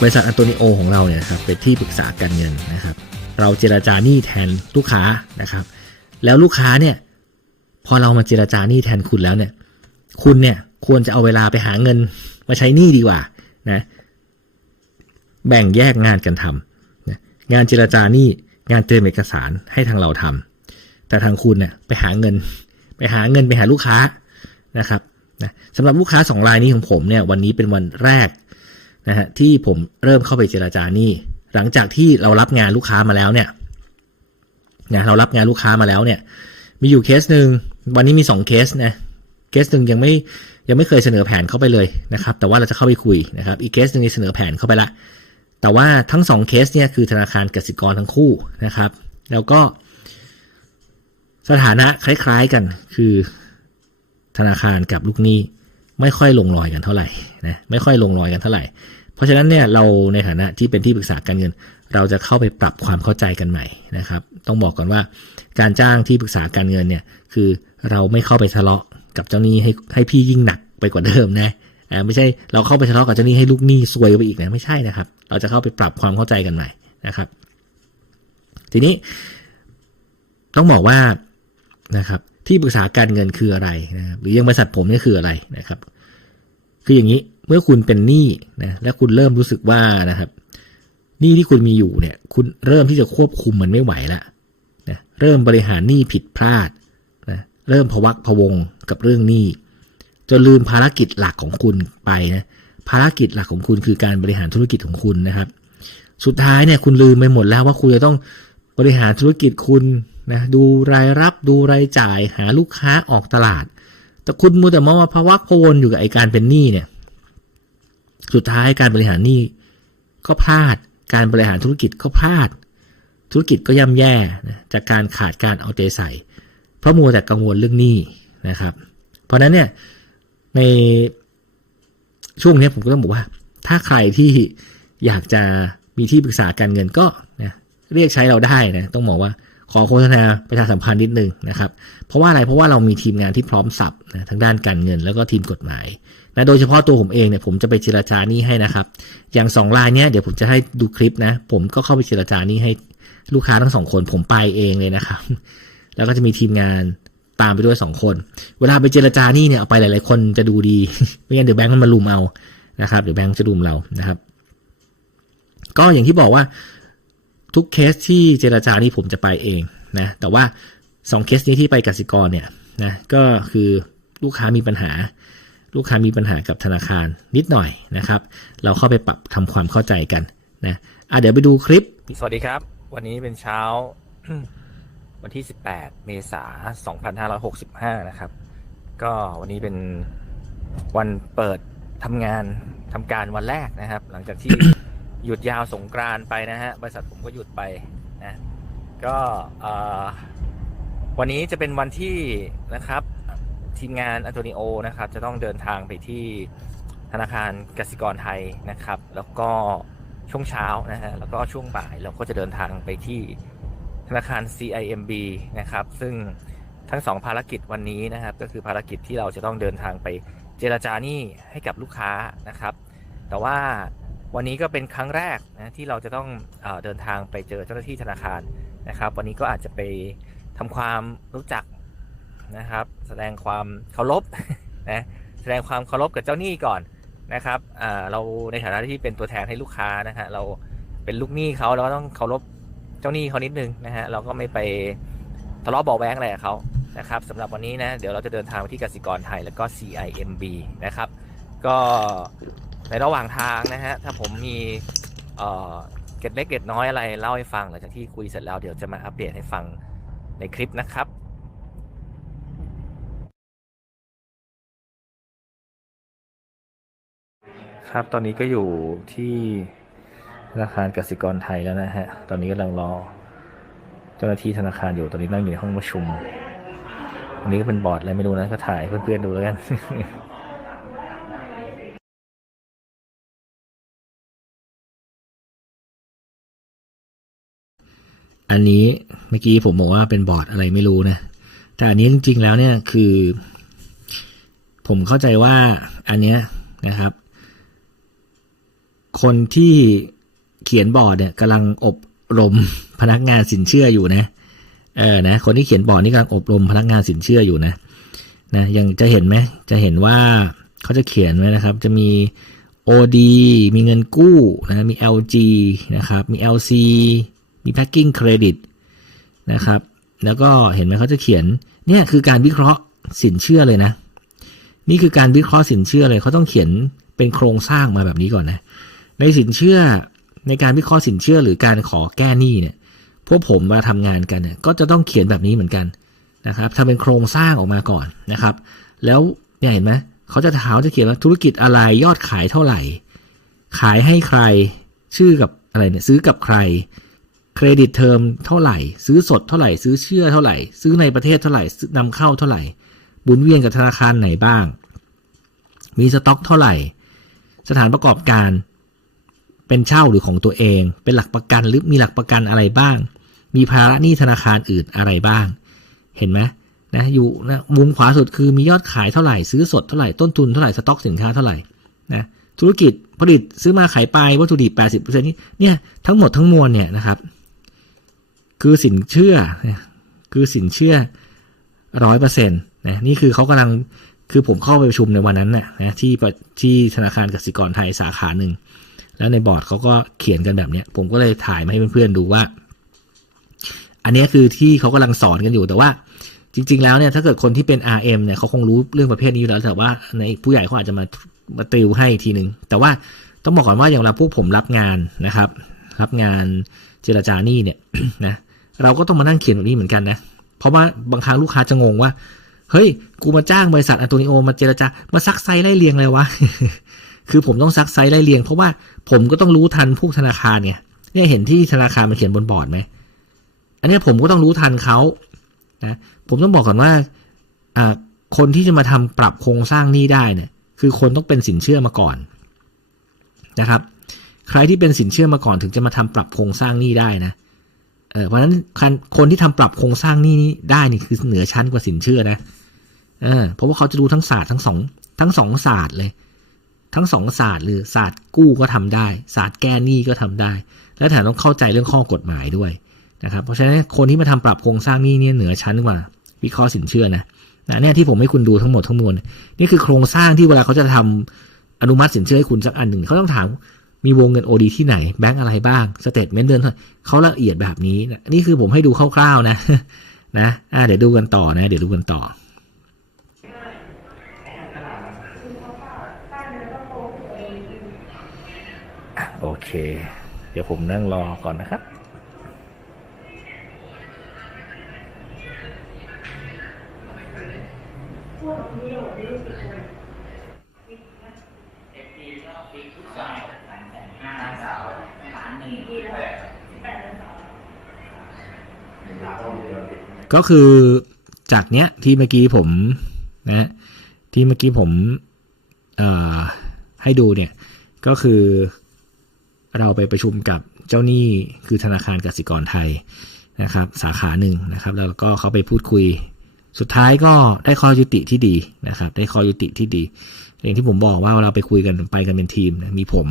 บริษัทอันโตนิโอของเราเนี่ยครับเป็นที่ปรึกษาการเงินนะครับ เราเจราจาหนี้แทนลูกค้านะครับ แล้วลูกค้าเนี่ยพอเรามาเจราจาหนี้แทนคุณแล้วเนี่ย คุณเนี่ยควรจะเอาเวลาไปหาเงินมาใช้หนี้ดีกว่านะแบ่งแยกงานกันทำนะงานเจราจาหนี้งานเตรียมเอกสารให้ทางเราทำแต่ทางคุณเนี่ยไปหาเงิน ไปหาเงินไปหาลูกค้านะครับนะสำหรับลูกค้าสองรายนี้ของผมเนี่ยวันนี้เป็นวันแรก นะฮะที่ผมเริ่มเข้าไปเจราจาหนี้หลังจากที่เรารับงานลูกค้ามาแล้วเนี่ยนะเรารับงานลูกค้ามาแล้วเนี่ย มีอยู่เคสหนึ่งวันนี้มีสองเคสนะเคสหนึ่งยังไม่ยังไม่เคยเสนอแผนเข้าไปเลยนะครับ แต่ว่าเราจะเข้าไปคุยนะครับ อีกเคสหนึ่งเสนอแผนเข้าไปละแต่ว่าทั้งสองเคสเนี่ยคือธนาคารกสิกรทั้งคู่นะครับ แล้วก็ สถานะคล้าย ๆกันคือธนาคารกับลูกหนี้ ไม่ค่อยลงรอยกันเท่าไหร่นะไม่ค่อยลงรอยกันเท่าไหร่ เพราะฉะนั้นเนี่ยเราในฐานะที่เป็นที่ปรึกษาการเงิน เราจะเข้าไปปรับความเข้าใจกันใหม่นะครับ ต้องบอกก่อนว่าการจ้างที่ปรึกษาการเงินเนี่ยคือเราไม่เข้าไปทะเลาะกับเจ้าหนี้ให้ให้พี่ยิ่งหนักไปกว่าเดิมนะอ่าไม่ใช่เราเข้าไปทะเลาะกับเจ้าหนี้ให้ลูกหนี้ซวยไปอีกนะไม่ใช่นะครับ เราจะเข้าไปปรับความเข้าใจกันใหม่นะครับ ทีนี้ต้องบอกว่านะครับ ที่ปรึกษาการเงินคืออะไรนะครับหรือยังบริษัทผมนี่คืออะไรนะครับ คืออย่างนี้เมื่อคุณเป็นหนี้นะและคุณเริ่มรู้สึกว่านะครับหนี้ที่คุณมีอยู่เนี่ย คุณเริ่มที่จะควบคุมมันไม่ไหวล้วนะเริ่มบริหารหนี้ผิดพลาดนะเริ่มพวักพวงกับเรื่องหนี้จนลืมภารกิจหลักของคุณไปนะภารกิจหลักของคุณคือการบริหารธุรกิจของคุณนะครับ สุดท้ายเนี่ยคุณลืมไปหมดแล้วว่าคุณจะต้องบริหารธุรกิจคุณ นะดูรายรับดูรายจ่ายหาลูกค้าออกตลาด แต่คุณมัวแต่มาพะวักพวนอยู่กับไอการเป็นหนี้เนี่ย สุดท้ายการบริหารหนี้ก็พลาดการบริหารธุรกิจก็พลาด ธุรกิจก็ย่ำแย่นะจากการขาดการเอาใจใส่ เพราะมัวแต่กังวลเรื่องหนี้นะครับ เพราะฉะนั้นเนี่ยในช่วงนี้ผมก็ต้องบอกว่า ถ้าใครที่อยากจะมีที่ปรึกษาการเงินก็นะเรียกใช้เราได้นะต้องบอกว่า ขอโฆษณาประชาสัมพันธ์นิดนึงนะครับ เพราะว่าอะไรเพราะว่าเรามีทีมงานที่พร้อมสับนะทั้งด้านการเงินแล้วก็ทีมกฎหมายนะโดยเฉพาะตัวผมเองเนี่ยผมจะไปเจรจานี่ให้นะครับ อย่างสองรายเนี้ยเดี๋ยวผมจะให้ดูคลิปนะ ผมก็เข้าไปเจรจานี่ให้ลูกค้าทั้งสองคนผมไปเองเลยนะครับ แล้วก็จะมีทีมงานตามไปด้วยสองคน เวลาไปเจรจานี่เนี่ยเอาไปหลาย ๆ คนจะดูดีไม่งั้นเดี๋ยวแบงค์มันมาลุมเอานะครับเดี๋ยวแบงค์จะลุมเรานะครับ ก็อย่างที่บอกว่า ทุกเคสที่เจรจานี่ผมจะไปเองนะแต่ว่าสองเคสนี้ที่ไปกสิกรเนี่ยนะก็คือลูกค้ามีปัญหา ลูกค้ามีปัญหากับธนาคารนิดหน่อยนะครับ เราเข้าไปปรับทำความเข้าใจกันนะอะเดี๋ยวไปดูคลิป สวัสดีครับ วันนี้เป็นเช้า วันที่ 18 เมษายน2565 นะครับ ก็วันนี้เป็นวันเปิดทำงานทำการวันแรกนะครับ หลังจากที่ หยุดยาวสงกรานไปนะฮะ บริษัทผมก็หยุดไปนะ ก็วันนี้จะเป็นวันที่นะครับ ทีมงานอันโตนิโอนะครับ จะต้องเดินทางไปที่ธนาคารกสิกรไทยนะครับ แล้วก็ช่วงเช้านะฮะ แล้วก็ช่วงบ่ายเราก็จะเดินทางไปที่ธนาคาร CIMB นะครับ ซึ่งทั้งสองภารกิจวันนี้นะครับ ก็คือภารกิจที่เราจะต้องเดินทางไปเจรจาหนี้ให้กับลูกค้านะครับ แต่ว่า วันนี้ก็เป็นครั้งแรกนะที่เราจะต้องเอเดินทางไปเจอเจ้าหน้าที่ธนาคารนะครับ วันนี้ก็อาจจะไปทำความรู้จักนะครับ แสดงความเคารพนะแสดงความเคารพกับเจ้าหนี้ก่อนนะครับเราในฐานะที่เป็นตัวแทนให้ลูกค้านะฮะเราเป็นลูกหนี้เขาเราก็ต้องเคารพเจ้าหนี้เขานิดนึงนะฮะเราก็ไม่ไปทะเลาะเบาแวงอะไรกับเขานะครับสำหรับวันนี้นะเดี๋ยวเราจะเดินทางไปที่กสิกรไทยแล้วก็ CIMB นะครับ ก็ ในระหว่างทางนะฮะ ถ้าผมมีเกร็ดเล็กเกร็ดน้อยอะไรเล่าให้ฟังหลังจากที่คุยเสร็จแล้วเดี๋ยวจะมาอัปเดตให้ฟังในคลิปนะครับครับตอนนี้ก็อยู่ที่ธนาคารกสิกรไทยแล้วนะฮะ ตอนนี้กำลังรอเจ้าหน้าที่ธนาคารอยู่ตอนนี้นั่งอยู่ในห้องประชุม อันนี้ก็เป็นบอร์ดอะไรไม่รู้นะก็ถ่ายเพื่อนๆดูแล้วกัน อันนี้เมื่อกี้ผมบอกว่าเป็นบอร์ดอะไรไม่รู้นะ แต่อันนี้จริงๆแล้วเนี่ยคือ ผมเข้าใจว่าอันเนี้ยนะครับ คนที่เขียนบอร์ดเนี่ยกำลังอบรมพนักงานสินเชื่ออยู่นะ เออนะ คนที่เขียนบอร์ดนี่กำลังอบรมพนักงานสินเชื่ออยู่นะนะยังจะเห็นไหมจะเห็นว่าเขาจะเขียนไว้นะครับ จะมี OD มีเงินกู้นะมี LG นะครับ มี LC มี packing credit นะครับ แล้วก็เห็นไหมเขาจะเขียนเนี่ยคือการวิเคราะห์สินเชื่อเลยนะ นี่คือการวิเคราะห์สินเชื่อเลยเขาต้องเขียนเป็นโครงสร้างมาแบบนี้ก่อนนะ ในสินเชื่อในการวิเคราะห์สินเชื่อหรือการขอแก้หนี้เนี่ย พวกผมมาทำงานกันเนี่ยก็จะต้องเขียนแบบนี้เหมือนกันนะครับทำเป็นโครงสร้างออกมาก่อนนะครับ แล้วเนี่ยเห็นไหมเขาจะถามจะเขียนว่าธุรกิจอะไรยอดขายเท่าไหร่ ขายให้ใครชื่อกับอะไรเนี่ยซื้อกับใคร เครดิตเทอมเท่าไหร่ ซื้อสดเท่าไหร่ ซื้อเชื่อเท่าไหร่ ซื้อในประเทศเท่าไหร่ซื้อนำเข้าเท่าไหร่บุนเวียนกับธนาคารไหนบ้าง มีสต็อกเท่าไหร่ สถานประกอบการเป็นเช่าหรือของตัวเอง เป็นหลักประกันหรือมีหลักประกันอะไรบ้าง มีภาระหนี้ธนาคารอื่นอะไรบ้าง เห็นไหมนะอยู่นะมุมขวาสุดคือมียอดขายเท่าไหร่ ซื้อสดเท่าไหร่ต้นทุนเท่าไหร่สต็อกสินค้าเท่าไหร่นะธุรกิจผลิตซื้อมาขายไปวัตถุดิบ 80%นี้เนี่ยทั้งหมดทั้งมวลเนี่ยนะครับ คือสินเชื่อคือสินเชื่อร้อยเปอร์เซ็นต์นะนี่คือเขากำลังคือผมเข้าไปประชุมในวันนั้นน่ะนะที่ที่ธนาคารกสิกรไทยสาขาหนึ่ง แล้วในบอร์ดเขาก็เขียนกันแบบเนี้ย ผมก็เลยถ่ายมาให้เพื่อนๆดูว่า อันนี้คือที่เขากำลังสอนกันอยู่แต่ว่า จริง ๆ แล้วเนี่ยถ้าเกิดคนที่เป็น RM เนี่ยเขาคงรู้เรื่องประเภทนี้อยู่แล้วแต่ว่าในผู้ใหญ่เขาอาจจะมามาติวให้อีกทีหนึ่งแต่ว่าต้องบอกก่อนว่าอย่างเราพวกผมรับงานนะครับ รับงานเจรจานี้เนี่ยนะ เราก็ต้องมานั่งเขียนแบบนี้เหมือนกันนะ เพราะว่าบางครั้งลูกค้าจะงงว่า เฮ้ย กูมาจ้างบริษัทอันโตนิโอมาเจรจา มาซักไซไล่เรียงเลยวะ คือผมต้องซักไซไล่เรียง เพราะว่าผมก็ต้องรู้ทันพวกธนาคารเนี่ย เนี่ยเห็นที่ธนาคารมันเขียนบนบอร์ดไหม อันนี้ผมก็ต้องรู้ทันเขานะ ผมต้องบอกก่อนว่า อ่า คนที่จะมาทำปรับโครงสร้างหนี้ได้เนี่ย คือคนต้องเป็นสินเชื่อมาก่อนนะครับ ใครที่เป็นสินเชื่อมาก่อนถึงจะมาทำปรับโครงสร้างหนี้ได้นะเเพราะฉะนั้นคนที่ทำปรับโครงสร้างหนี้นี้ได้นี่คือเหนือชั้นกว่าสินเชื่อนะเออเพราะว่าเขาจะรู้ทั้งศาสตร์ทั้งสองทั้งสองศาสตร์เลย ทั้งสองศาสตร์หรือศาสตร์กู้ก็ทำได้ ศาสตร์แก้หนี้ก็ทำได้ และแถมต้องเข้าใจเรื่องข้อกฎหมายด้วยนะครับ เพราะฉะนั้นคนที่มาทำปรับโครงสร้างหนี้เนี่ยเหนือชั้นกว่าวิเคราะห์สินเชื่อนะนะเนี่ยที่ผมให้คุณดูทั้งหมดทั้งมวลนี่คือโครงสร้างที่เวลาเขาจะทำอนุมัติสินเชื่อให้คุณสักอันหนึ่งเขาต้องถาม มีวงเงินโอดีที่ไหน แบงก์อะไรบ้างสเตทเมนต์เดือนเขาละเอียดแบบนี้ นี่คือผมให้ดูคร่าวๆนะนะอ่าเดี๋ยวดูกันต่อนะ เดี๋ยวดูกันต่อโอเค เดี๋ยวผมนั่งรอก่อนนะครับก็ ก็คือจากเนี้ยที่เมื่อกี้ผมนะที่เมื่อกี้ผมให้ดูเนี่ยก็คือเราไปประชุมกับเจ้าหนี้คือธนาคารกสิกรไทยนะครับ สาขาหนึ่งนะครับ แล้วก็เขาไปพูดคุย สุดท้ายก็ได้ข้อยุติที่ดีนะครับ ได้ข้อยุติที่ดีอย่างที่ผมบอกว่าเราไปคุยกันไปกันเป็นทีมนะมีผม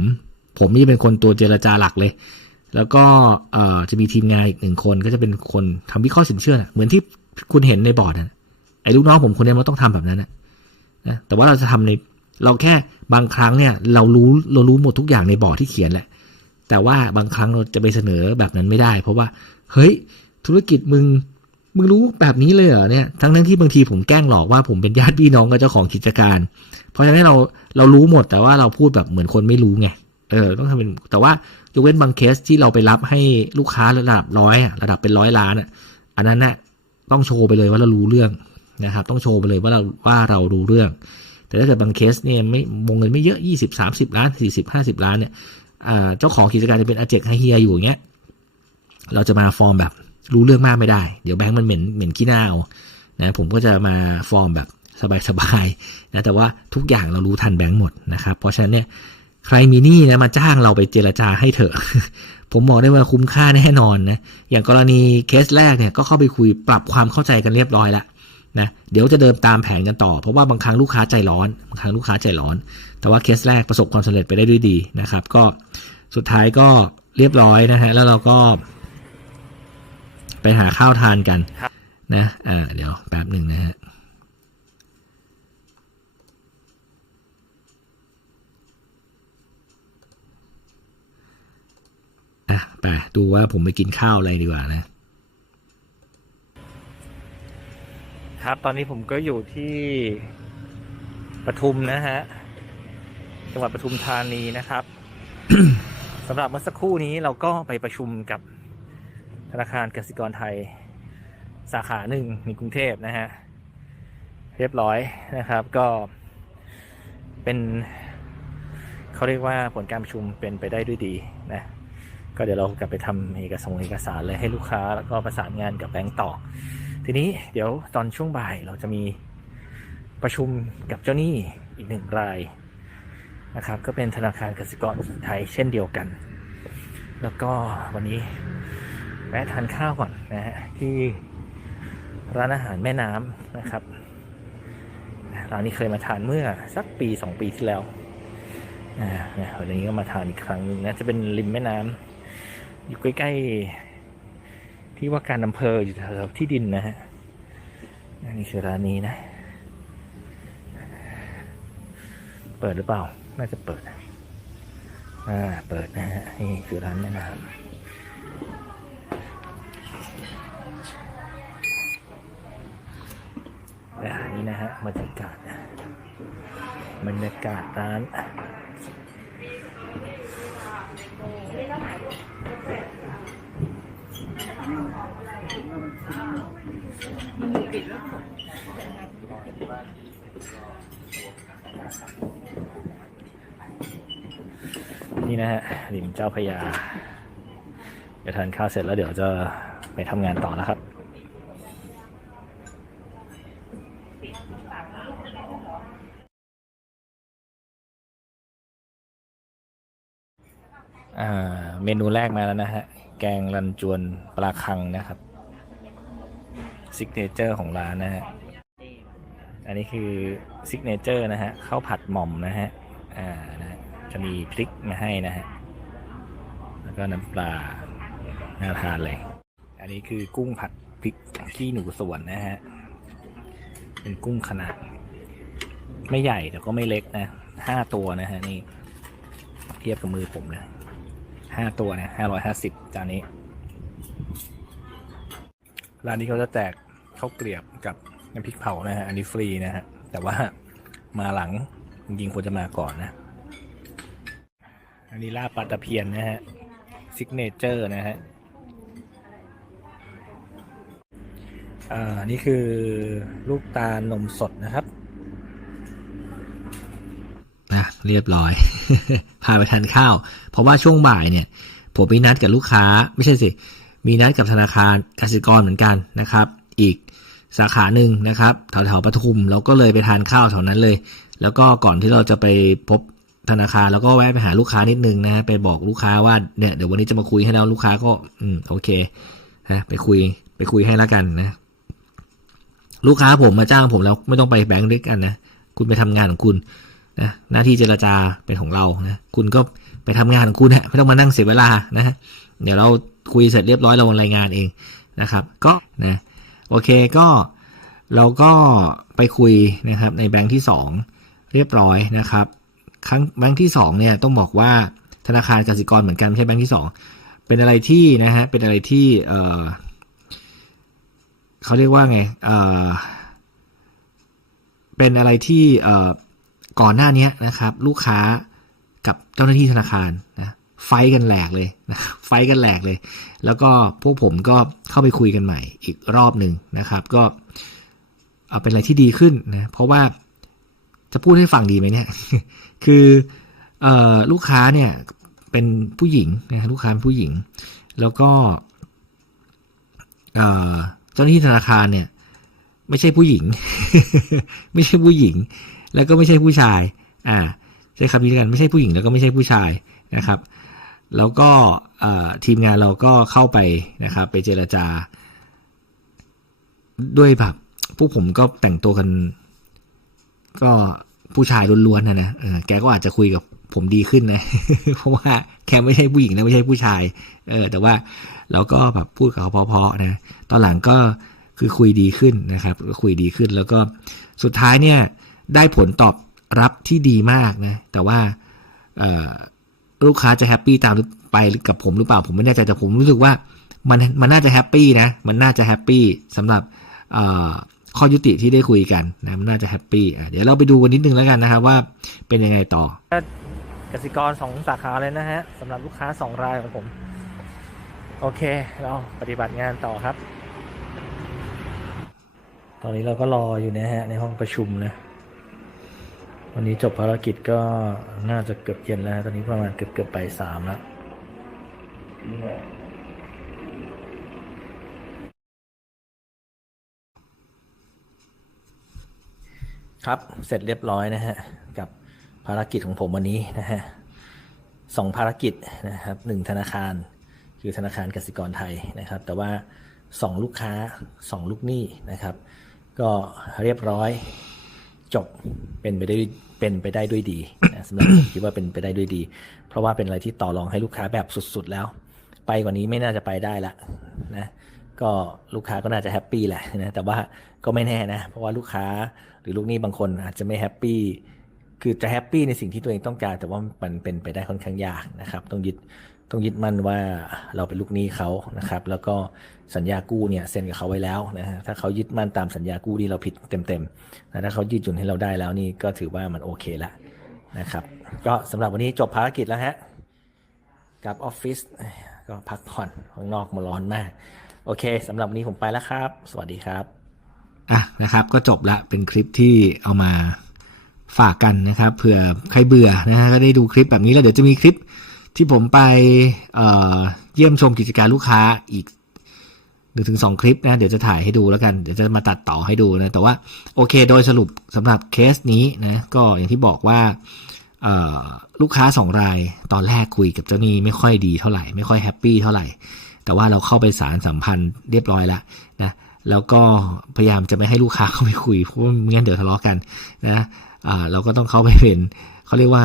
ผมนี่เป็นคนตัวเจรจาหลักเลย แล้วก็เอ่อจะมีทีมงานอีกหนึ่งคนก็จะเป็นคนทำวิเคราะห์สินเชื่อนะเหมือนที่คุณเห็นในบอร์ดนะไอ้ลูกน้องผมคนนี้มันต้องทำแบบนั้นนะนะแต่ว่าเราจะทำในเราแค่บางครั้งเนี่ย เรารู้เรารู้หมดทุกอย่างในบอร์ดที่เขียนแหละ แต่ว่าบางครั้งเราจะไปเสนอแบบนั้นไม่ได้ เพราะว่า เฮ้ย ธุรกิจมึงมึงรู้แบบนี้เลยเหรอเนี่ยทั้งทั้งที่บางทีผมแกล้งหลอกว่าผมเป็นญาติพี่น้องกับเจ้าของกิจการ เพราะฉะนั้นเราเรารู้หมดแต่ว่าเราพูดแบบเหมือนคนไม่รู้ไง เออต้องทำเป็นแต่ว่ายกเว้นบางเคสที่เราไปรับให้ลูกค้าระดับร้อยระดับเป็นร้อยล้านอะอันนั้นน่ะต้องโชว์ไปเลยว่าเรารู้เรื่องนะครับ ต้องโชว์ไปเลยว่าเราว่าเรารู้เรื่อง แต่ถ้าเกิดบางเคสเนี่ยไม่วงเงินไม่เยอะยี่สิบสามสิบล้านสี่สิบห้าสิบล้านเนี่ยเจ้าของกิจการจะเป็นอาเจกไฮเฮียอยู่อย่างเงี้ยเราจะมาฟอร์มแบบรู้เรื่องมากไม่ได้ เดี๋ยวแบงค์มันเหม็นเหม็นขี้หน้าเอานะผมก็จะมาฟอร์มแบบสบายๆนะแต่ว่าทุกอย่างเรารู้ทันแบงค์หมดนะครับ เพราะฉะนั้นเนี่ย ใครมีหนี้นะมาจ้างเราไปเจรจาให้เถอะ ผมบอกได้ว่าคุ้มค่าแน่นอนนะ อย่างกรณีเคสแรกเนี่ยก็เข้าไปคุยปรับความเข้าใจกันเรียบร้อยล้วนะ เดี๋ยวจะเดินตามแผนกันต่อ เพราะว่าบางครั้งลูกค้าใจร้อน บางครั้งลูกค้าใจร้อน แต่ว่าเคสแรกประสบความสำเร็จไปได้ด้วยดีนะครับ ก็สุดท้ายก็เรียบร้อยนะฮะ แล้วเราก็ ไปหาข้าวทานกันนะ อ่า เดี๋ยวแป๊บหนึ่งนะฮะ อะไปดูว่าผมไปกินข้าวอะไรดีกว่านะ ครับตอนนี้ผมก็อยู่ที่ปทุมนะฮะจังหวัดปทุมธานีนะครับสำหรับเมื่อสักครู่นี้เราก็ไปประชุมกับธนาคารกสิกรไทย สาขาหนึ่งในกรุงเทพนะฮะเรียบร้อยนะครับก็เป็นเขาเรียกว่าผลการประชุมเป็นไปได้ด้วยดีนะ ก็เดี๋ยวเรากลับไปทำเอกสารเอกสารเลยให้ลูกค้าแล้วก็ประสานงานกับแบงก์ต่อ ทีนี้เดี๋ยวตอนช่วงบ่ายเราจะมีประชุมกับเจ้าหนี้อีกหนึ่งรายนะครับ ก็เป็นธนาคารกสิกรไทยเช่นเดียวกัน แล้วก็วันนี้แวะทานข้าวก่อนนะฮะที่ร้านอาหารแม่น้ำนะครับร้านนี้เคยมาทานเมื่อสักปีสองปีที่แล้วอ่าวันนี้ก็มาทานอีกครั้งหนึงนะจะเป็นริมแม่น้ำ อยู่ใกล้ๆ ที่ว่าการอำเภออยู่แถวที่ดินนะฮะนนี้คือร้านนี้นะ เปิดหรือเปล่า น่าจะเปิด อ่า เปิดนะฮะ นี่คือร้านแม่น้ำนี่นะฮะบรรยากาศบรรยากาศร้าน นี่นะฮะริมเจ้าพยาเดี๋ยวทานข้าวเสร็จแล้วเดี๋ยวจะไปทำงานต่อนะครับ เมนูแรกมาแล้วนะฮะ แกงรันจวนปลาคังนะครับ ซิกเนเจอร์ของร้านนะฮะ อันนี้คือซิกเนเจอร์นะฮะข้าวผัดหม่อมนะฮะ อ่านะจะมีพริกมาให้นะฮะ แล้วก็น้ำปลา น่าทานเลย อันนี้คือกุ้งผัดพริกขี้หนูสวนนะฮะ เป็นกุ้งขนาด ไม่ใหญ่แต่ก็ไม่เล็กนะห้าตัวนะฮะนี่ เทียบกับมือผมเลยห้าตัวนะห้าร้อยห้าสิบจานนี้ ร้านนี้เขาจะแจกข้าวเกลียบกับน้ำพริกเผานะฮะอันนี้ฟรีนะฮะแต่ว่ามาหลังจริงควรจะมาก่อนนะ อันนี้ลาบปลาตะเพียนนะฮะซิกเนเจอร์นะฮะอ่านี่คือลูกตาลนมสดนะครับอะเรียบร้อย พาไปทานข้าว เพราะว่าช่วงบ่ายเนี่ย ผมมีนัดกับลูกค้า ไม่ใช่สิ มีนัดกับธนาคารกสิกรเหมือนกันนะครับ อีกสาขาหนึ่งนะครับแถวแถวๆปทุมเราก็เลยไปทานข้าวแถวนั้นเลย แล้วก็ก่อนที่เราจะไปพบธนาคารแล้วก็แวะไปหาลูกค้านิดนึงนะฮะไปบอกลูกค้าว่าเนี่ยเดี๋ยววันนี้จะมาคุยให้แล้วลูกค้าก็อืมโอเคนะไปคุยไปคุยให้แล้วกันนะ ลูกค้าผมมาจ้างผมแล้วไม่ต้องไปแบงค์ด้วยกันนะคุณไปทำงานของคุณนะหน้าที่เจรจาเป็นของเรานะคุณก็ไปทำงานของคุณฮะไม่ต้องมานั่งเสียเวลานะฮะเดี๋ยวเรา คุยเสร็จเรียบร้อยเรารายงานเองนะครับ ก็นะโอเคก็เราก็ไปคุยนะครับในแบงค์ที่สองเรียบร้อยนะครับ ครั้งแบงค์ที่สองเนี่ยต้องบอกว่าธนาคารกสิกรเหมือนกันไม่ใช่แบงค์ที่สองเป็นอะไรที่นะฮะเป็นอะไรที่เออเขาเรียกว่าไงเออเป็นอะไรที่เออก่อนหน้านี้นะครับ ลูกค้ากับเจ้าหน้าที่ธนาคารนะ ไฟกันแหลกเลยนะไฟกันแหลกเลย แล้วก็พวกผมก็เข้าไปคุยกันใหม่อีกรอบหนึ่งนะครับ ก็เอาเป็นอะไรที่ดีขึ้นนะเพราะว่าจะพูดให้ฟังดีไหมเนี่ย คือออลูกค้าเนี่ยเป็นผู้หญิงนะลูกค้าเป็นผู้หญิง แล้วก็เจ้าหน้าที่ธนาคารเนี่ย ไม่ใช่ผู้หญิง ไม่ใช่ผู้หญิง แล้วก็ไม่ใช่ผู้ชาย อ่าใช้คำนี้กันไม่ใช่ผู้หญิงแล้วก็ไม่ใช่ผู้ชายนะครับ แล้วก็ทีมงานเราก็เข้าไปนะครับ ไปเจรจา ด้วยแบบพวกผมก็แต่งตัวกัน ก็ผู้ชายล้วนๆนะนะแกก็อาจจะคุยกับผมดีขึ้นนะ เพราะว่าแค่ไม่ใช่ผู้หญิงนะไม่ใช่ผู้ชาย เออ แต่ว่าเราก็แบบพูดกับเขาเพาะๆนะ ตอนหลังก็คือคุยดีขึ้นนะครับ คุยดีขึ้นแล้วก็สุดท้ายเนี่ย ได้ผลตอบรับที่ดีมากนะ แต่ว่าเออ ลูกค้าจะแฮปปี้ตามไปกับผมหรือเปล่าผมไม่แน่ใจแต่ผมรู้สึกว่ามันมันน่าจะแฮปปี้นะ มันน่าจะแฮปปี้สำหรับข้อยุติที่ได้คุยกันนะมันน่าจะแฮปปี้เดี๋ยวเราไปดูกันนิดนึงแล้วกันนะครับว่าเป็นยังไงต่อกสิกรสองสาขาเลยนะฮะสำหรับลูกค้าสองรายของผม โอเค เราปฏิบัติงานต่อครับ ตอนนี้เราก็รออยู่นะฮะในห้องประชุมนะ วันนี้จบภารกิจก็น่าจะเกือบเย็นแล้ว ตอนนี้ประมาณเกือบเกือบไปสามแล้วครับเสร็จเรียบร้อยนะฮะ กับภารกิจของผมวันนี้นะฮะสองภารกิจนะครับหนึ่งธนาคารคือธนาคารกสิกรไทยนะครับ แต่ว่าสองลูกค้าสองลูกหนี้นะครับ ก็เรียบร้อย จบเป็นไปได้เป็นไปได้ด้วยดีนะสำหรับผมคิดว่าเป็นไปได้ด้วยดี เพราะว่าเป็นอะไรที่ต่อรองให้ลูกค้าแบบสุดๆแล้ว ไปกว่านี้ไม่น่าจะไปได้ละนะก็ลูกค้าก็น่าจะแฮปปี้แหละนะแต่ว่าก็ไม่แน่นะเพราะว่าลูกค้าหรือลูกหนี้บางคนอาจจะไม่แฮปปี้คือจะแฮปปี้ในสิ่งที่ตัวเองต้องการ แต่ว่ามันเป็นไปได้ค่อนข้างยากนะครับ ต้องยึด ต้องยึดมั่นว่าเราเป็นลูกหนี้เขานะครับ แล้วก็สัญญากู้เนี่ยเซ็นกับเขาไว้แล้วนะฮะถ้าเขายึดมั่นตามสัญญากู้ที่เราผิดเต็มๆนะถ้าเขายืดหยุ่นให้เราได้แล้วนี่ก็ถือว่ามันโอเคละนะครับ ก็สำหรับวันนี้จบภารกิจแล้วฮะกลับออฟฟิศก็พักผ่อนข้างนอกมาร้อนมาก โอเคสำหรับวันนี้ผมไปแล้วครับ สวัสดีครับอะนะครับ ก็จบละเป็นคลิปที่เอามาฝากกันนะครับเผื่อใครเบื่อนะฮะก็ได้ดูคลิปแบบนี้แล้วเดี๋ยวจะมีคลิป ที่ผมไปเเยี่ยมชมกิจการลูกค้าอีกหนึ่งถึงสองคลิปนะ เดี๋ยวจะถ่ายให้ดูแล้วกัน เดี๋ยวจะมาตัดต่อให้ดูนะ แต่ว่าโอเค โดยสรุปสำหรับเคสนี้นะ ก็อย่างที่บอกว่าลูกค้าสองรายตอนแรกคุยกับเจ้าหนี้ไม่ค่อยดีเท่าไหร่ ไม่ค่อยแฮปปี้เท่าไหร่ แต่ว่าเราเข้าไปสารสัมพันธ์เรียบร้อยแล้วนะแล้วก็พยายามจะไม่ให้ลูกค้าเข้าไปคุยเพราะว่าไม่งั้นเดี๋ยวทะเลาะกันนะเราก็ต้องเข้าไปเป็นเขาเรียกว่า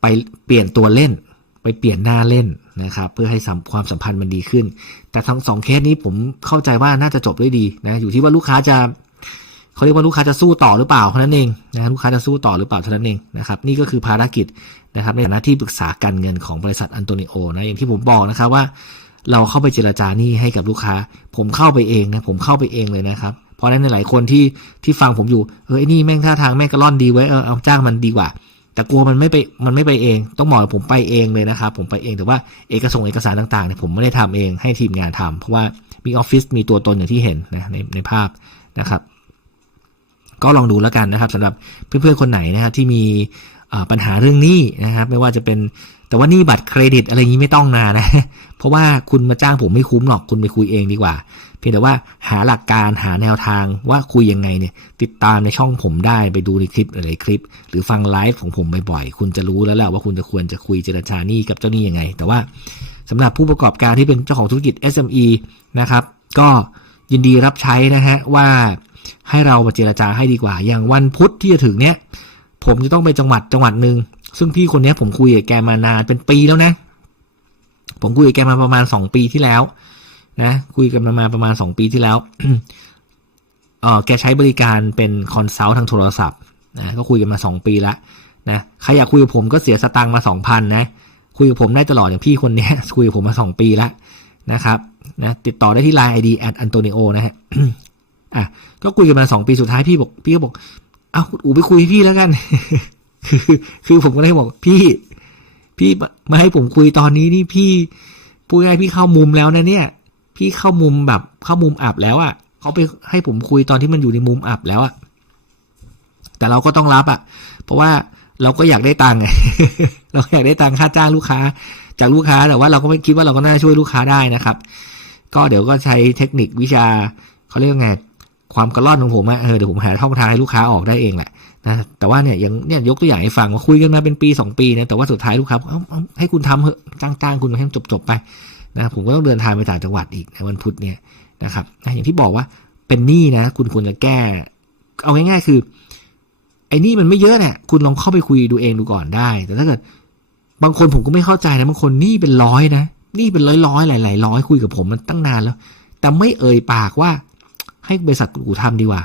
ไปเปลี่ยนตัวเล่น ไปเปลี่ยนหน้าเล่นนะครับ เพื่อให้ความสัมพันธ์มันดีขึ้น แต่ทั้งสองเคสนี้ผมเข้าใจว่าน่าจะจบด้วยดีนะอยู่ที่ว่าลูกค้าจะเขาเรียกว่าลูกค้าจะสู้ต่อหรือเปล่าเท่านั้นเองนะลูกค้าจะสู้ต่อหรือเปล่าเท่านั้นเองนะครับนี่ก็คือภารกิจนะครับในฐานะที่ปรึกษาการเงินของบริษัทอันโตนิโอนะอย่างที่ผมบอกนะครับว่า เราเข้าไปเจรจาหนี้ให้กับลูกค้า ผมเข้าไปเองนะผมเข้าไปเองเลยนะครับเพราะฉะนั้นหลายคนที่ที่ฟังผมอยู่เออไอ้นี่แม่งท่าทางแม่งกระล่อนดีไว้เออเอาจ้างมันดีกว่า แต่กลัวมันไม่ไปมันไม่ไปเอง ต้องบอกผมไปเองเลยนะครับผมไปเองแต่ว่าเอกสงเอกสารต่างๆเนี่ยผมไม่ได้ทำเองให้ทีมงานทำเพราะว่ามีออฟฟิศมีตัวตนอย่างที่เห็นนะในในภาพนะครับ ก็ลองดูแล้วกันนะครับสำหรับเพื่อนๆคนไหนนะครับที่มีปัญหาเรื่องหนี้นะครับ ไม่ว่าจะเป็นแต่ว่าหนี้บัตรเครดิตอะไรอย่างนี้ไม่ต้องนานะ เพราะว่าคุณมาจ้างผมไม่คุ้มหรอกคุณไปคุยเองดีกว่า เพียงแต่ว่าหาหลักการหาแนวทางว่าคุยยังไงเนี่ย ติดตามในช่องผมได้ไปดูในคลิปหลายคลิป หรือฟังไลฟ์ของผมบ่อยๆคุณจะรู้แล้วแหละว่าคุณจะควรจะคุยเจรจานี้กับเจ้านี้ยังไง แต่ว่าสำหรับผู้ประกอบการที่เป็นเจ้าของธุรกิจ SME นะครับ ก็ยินดีรับใช้นะฮะว่าให้เรามาเจรจาให้ดีกว่า อย่างวันพุธที่จะถึงเนี้ยผมจะต้องไปจังหวัดจังหวัดหนึ่งซึ่งพี่คนนี้ผมคุยกับแกมานานเป็นปีแล้วนะ ผมคุยกับแกมาประมาณสองปีที่แล้ว นะคุยกันมาประมาณสองปีที่แล้วเออแกใช้บริการเป็นคอนซัลท์ทางโทรศัพท์นะก็คุยกันมาสองปีแล้วนะใครอยากคุยกับผมก็เสียสตังค์มาสองพันนะคุยกับผมได้ตลอดอย่างพี่คนนี้คุยกับผมมาสองปีแล้วนะครับนะติดต่อได้ที่ Line ID at Antonio นะฮะอะก็คุยกันมาสองปีสุดท้ายพี่บอกพี่ก็บอกเอ้าคุณอูไปคุยพี่แล้วกัน คือคือผมก็เลยบอกพี่ พี่มาให้ผมคุยตอนนี้นี่พี่พูดง่ายพี่เข้ามุมแล้วนะเนี่ย พี่เข้ามุมแบบเข้ามุมอับแล้วอะ่ะเขาไปให้ผมคุยตอนที่มันอยู่ในมุมอับแล้วอะ่ะแต่เราก็ต้องรับอะ่ะ เพราะว่าเราก็อยากได้ตังค์เราอยากได้ตังค่าจ้างลูกค้า จากลูกค้าแต่ว่าเราก็ไม่คิดว่าเราก็น่าช่วยลูกค้าได้นะครับ ก็เดี๋ยวก็ใช้เทคนิควิชาเขาเรียกว่าไงความกระล่อนของผมอะเออเดี๋ยวผมหาช่องทางให้ลูกค้าออกได้เองแหละนะแต่ว่าเนี่ยยังเนี่ยยกตัวอย่างให้ฟังว่าคุยกันมาเป็นปีสองปีนะแต่ว่าสุดท้ายลูกค้าเอาเอาให้คุณทำเหอะจ้างจ้างคุณให้จบจบๆไป นะผมก็ต้องเดินทางไปต่างจังหวัดอีกในวันพุธเนี่ยนะครับนะอย่างที่บอกว่าเป็นหนี้นะ คุณควรจะแก้ เอาง่ายๆคือ ไอ้นี่มันไม่เยอะเนี่ยคุณลองเข้าไปคุยดูเองดูก่อนได้ แต่ถ้าเกิดบางคนผมก็ไม่เข้าใจนะบางคนหนี่เป็นร้อยนะหนี่เป็นร้อยร้อยๆหลายร้อยคุยกับผมมันตั้งนานแล้ว แต่ไม่เอ่ยปากว่า ให้บริษัทกูทำดีกว่า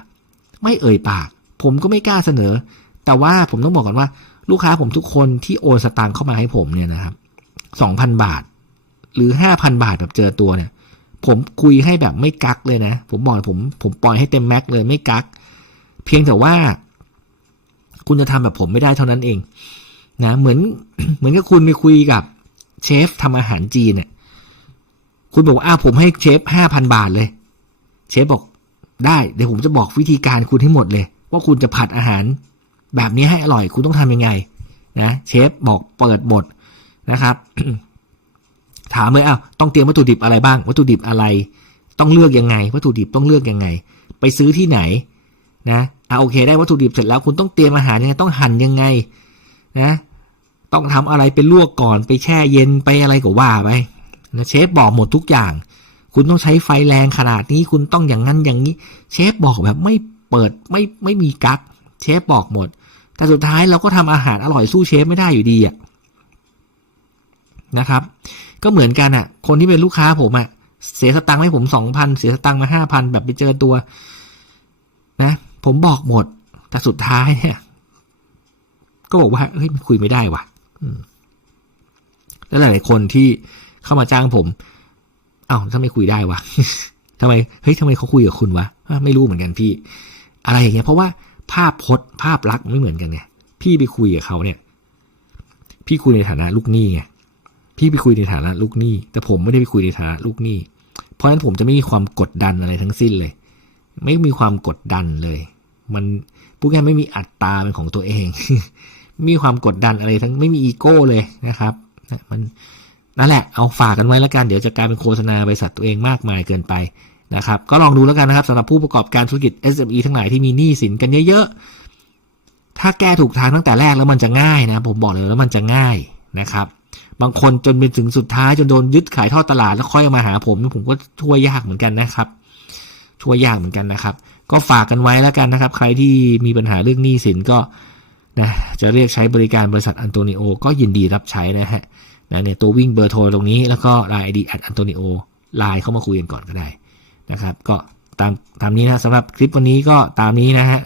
ไม่เอ่ยปาก ผมก็ไม่กล้าเสนอ แต่ว่าผมต้องบอกก่อนว่า ลูกค้าผมทุกคนที่โอนสตางค์เข้ามาให้ผมเนี่ยนะครับสองพันบาท หรือห้าพันบาทแบบเจอตัวเนี่ย ผมคุยให้แบบไม่กักเลยนะ ผมบอกผมผมปล่อยให้เต็มแม็กซ์เลยไม่กัก เพียงแต่ว่า คุณจะทำแบบผมไม่ได้เท่านั้นเอง นะ เหมือน เหมือนกับคุณไปคุยกับเชฟทำอาหารจีนเนี่ย คุณบอกว่าอ้าวผมให้เชฟห้าพันบาทเลย เชฟบอกได้เดี๋ยวผมจะบอกวิธีการคุณให้หมดเลย ว่าคุณจะผัดอาหาร แบบนี้ให้อร่อยคุณต้องทำยังไง นะเชฟบอกเปิดบทนะครับ ถามเลยอ้าวต้องเตรียมวัตถุดิบอะไรบ้าง วัตถุดิบอะไร ต้องเลือกยังไง วัตถุดิบต้องเลือกยังไง ไปซื้อที่ไหนนะอะโอเค ได้วัตถุดิบเสร็จแล้ว คุณต้องเตรียมอาหารยังไงต้องหั่นยังไงนะต้องทำอะไรไปลวกก่อนไปแช่เย็นไปอะไรก็ว่าไปนะเชฟบอกหมดทุกอย่าง คุณต้องใช้ไฟแรงขนาดนี้ คุณต้องอย่างนั้นอย่างนี้ เชฟบอกแบบไม่เปิดไม่ไม่มีกั๊กเชฟบอกหมด แต่สุดท้ายเราก็ทำอาหารอร่อยสู้เชฟไม่ได้อยู่ดีอะนะครับ ก็เหมือนกันอะคนที่เป็นลูกค้าผมอะเสียสตังค์ให้ผมสองพันเสียสตังค์มาห้าพันแบบไปเจอตัว นะ ผมบอกหมด แต่สุดท้ายเนี่ย ก็บอกว่าเฮ้ยมันคุยไม่ได้ว่ะแล้วหลายๆคนที่เข้ามาจ้างผม เอ้าทำไมคุยได้วะทำไมเฮ้ยทำไมเขาคุยกับคุณวะไม่รู้เหมือนกันพี่ อะไรอย่างเงี้ยเพราะว่าภาพพจน์ภาพลักษณ์ไม่เหมือนกันเนี่ย พี่ไปคุยกับเขาเนี่ย พี่คุยในฐานะลูกหนี้ไง พี่ไปคุยในฐานะลูกหนี้ แต่ผมไม่ได้ไปคุยในฐานะลูกหนี้ เพราะฉะนั้นผมจะไม่มีความกดดันอะไรทั้งสิ้นเลย ไม่มีความกดดันเลย มันพูดง่ายไม่มีอัตตาเป็นของตัวเอง มีความกดดันอะไรทั้งไม่มีอีโก้เลยนะครับมันนั่นแหละเอาฝากกันไว้แล้วกันเดี๋ยวจะกลายเป็นโฆษณาบริษัทตัวเองมากมายเกินไปนะครับ ก็ลองดูแล้วกันนะครับสำหรับผู้ประกอบการธุรกิจ SME ทั้งหลายที่มีหนี้สินกันเยอะๆถ้าแก้ถูกทางตั้งแต่แรกแล้วมันจะง่ายนะ ผมบอกเลยแล้วมันจะง่ายนะครับ บางคนจนเป็นถึงสุดท้ายจนโดนยึดขายทอดตลาดแล้วค่อยมาหาผมผมก็ช่วยยากเหมือนกันนะครับช่วยยากเหมือนกันนะครับ ก็ฝากกันไว้แล้วกันนะครับ ใครที่มีปัญหาเรื่องหนี้สินก็นะจะเรียกใช้บริการบริษัทอันโตนิโอ ก็ยินดีรับใช้นะฮะนะเนี่ยตัววิ่งเบอร์โทรตรงนี้แล้วก็ไลน์ไอดีแอดอันโตนิโอไลน์เข้ามาคุยกันก่อนก็ได้นะครับ ก็ตามตามนี้นะสำหรับคลิปวันนี้ก็ตามนี้นะฮะ